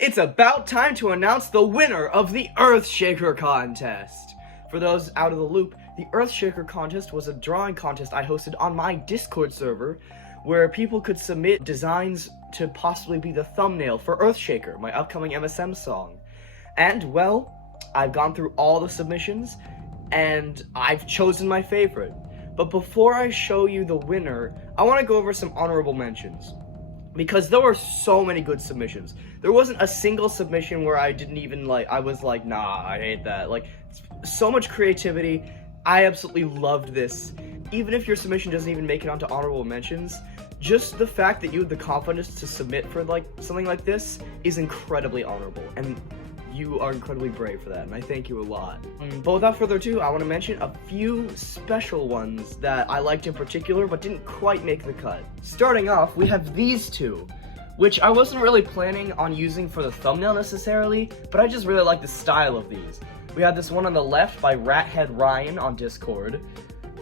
It's about time to announce the winner of the Earthshaker Contest. For those out of the loop, the Earthshaker Contest was a drawing contest I hosted on my Discord server, where people could submit designs to possibly be the thumbnail for Earthshaker, my upcoming MSM song. And, well, I've gone through all the submissions, and I've chosen my favorite. But before I show you the winner, I want to go over some honorable mentions. Because there were so many good submissions. There wasn't a single submission where I didn't even, I was like, nah, I hate that. So much creativity. I absolutely loved this. Even if your submission doesn't even make it onto honorable mentions, just the fact that you had the confidence to submit for, something like this is incredibly honorable. And you are incredibly brave for that, and I thank you a lot. But without further ado, I want to mention a few special ones that I liked in particular, but didn't quite make the cut. Starting off, we have these two, which I wasn't really planning on using for the thumbnail necessarily, but I just really like the style of these. We have this one on the left by Rathead Ryan on Discord.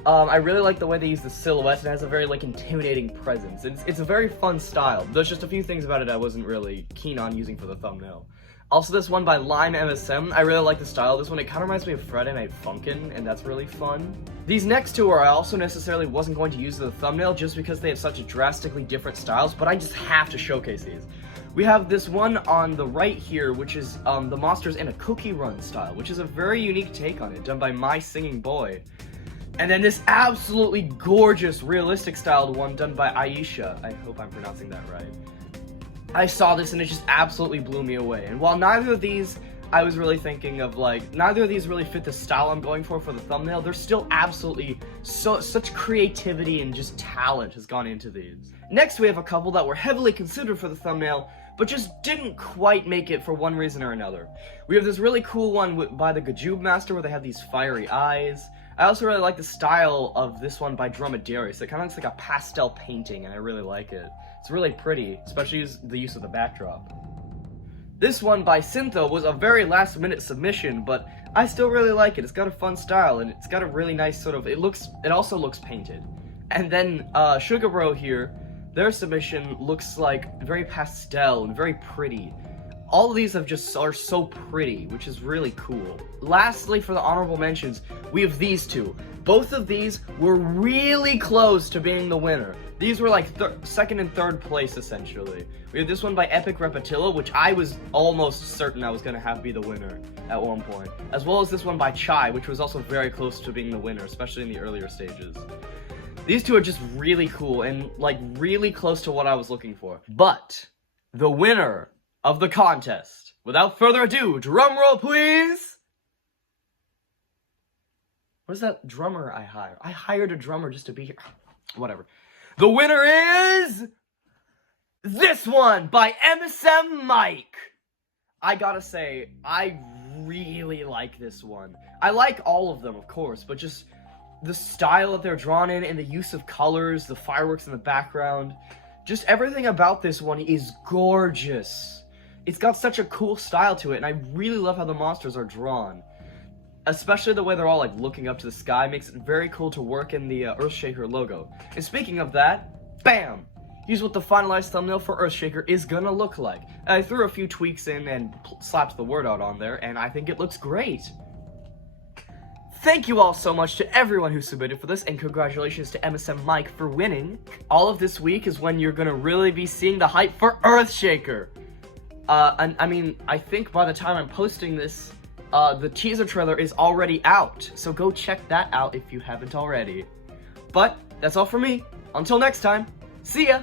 I really like the way they use the silhouettes. It has a very, intimidating presence. It's a very fun style. There's just a few things about it I wasn't really keen on using for the thumbnail. Also, this one by Lime MSM, I really like the style of this one. It kind of reminds me of Friday Night Funkin', and that's really fun. These next two I also necessarily wasn't going to use the thumbnail just because they have such drastically different styles, but I just have to showcase these. We have this one on the right here, which is the Monsters in a Cookie Run style, which is a very unique take on it, done by My Singing Boy. And then this absolutely gorgeous, realistic styled one done by Aisha. I hope I'm pronouncing that right. I saw this and it just absolutely blew me away. And while neither of these, I was really thinking of neither of these really fit the style I'm going for the thumbnail, there's still absolutely such creativity and just talent has gone into these. Next, we have a couple that were heavily considered for the thumbnail, but just didn't quite make it for one reason or another. We have this really cool one by the Gajube Master where they have these fiery eyes. I also really like the style of this one by Dromedarius. It kind of looks like a pastel painting, and I really like it. It's really pretty, especially the use of the backdrop. This one by Syntho was a very last-minute submission, but I still really like it. It's got a fun style, and it's got a really nice it also looks painted. And then Sugar Bro here, their submission looks like very pastel and very pretty. All of these are so pretty, which is really cool. Lastly, for the honorable mentions, we have these two. Both of these were really close to being the winner. These were second and third place, essentially. We have this one by Epic Repetillo, which I was almost certain I was going to have be the winner at one point. As well as this one by Chai, which was also very close to being the winner, especially in the earlier stages. These two are just really cool and, really close to what I was looking for. But the winner of the contest, without further ado, drum roll please! What is that drummer I hired? I hired a drummer just to be here. Whatever. The winner is this one by MSM Mike. I gotta say, I really like this one. I like all of them, of course, but just the style that they're drawn in and the use of colors, the fireworks in the background, just everything about this one is gorgeous. It's got such a cool style to it, and I really love how the monsters are drawn. Especially the way they're all looking up to the sky makes it very cool to work in the Earthshaker logo. And speaking of that, bam! Here's what the finalized thumbnail for Earthshaker is gonna look like. I threw a few tweaks in and slapped the word out on there, and I think it looks great. Thank you all so much to everyone who submitted for this, and congratulations to MSM Mike for winning. All of this week is when you're gonna really be seeing the hype for Earthshaker. And I mean, I think by the time I'm posting this, the teaser trailer is already out, so go check that out if you haven't already. But that's all for me. Until next time, see ya!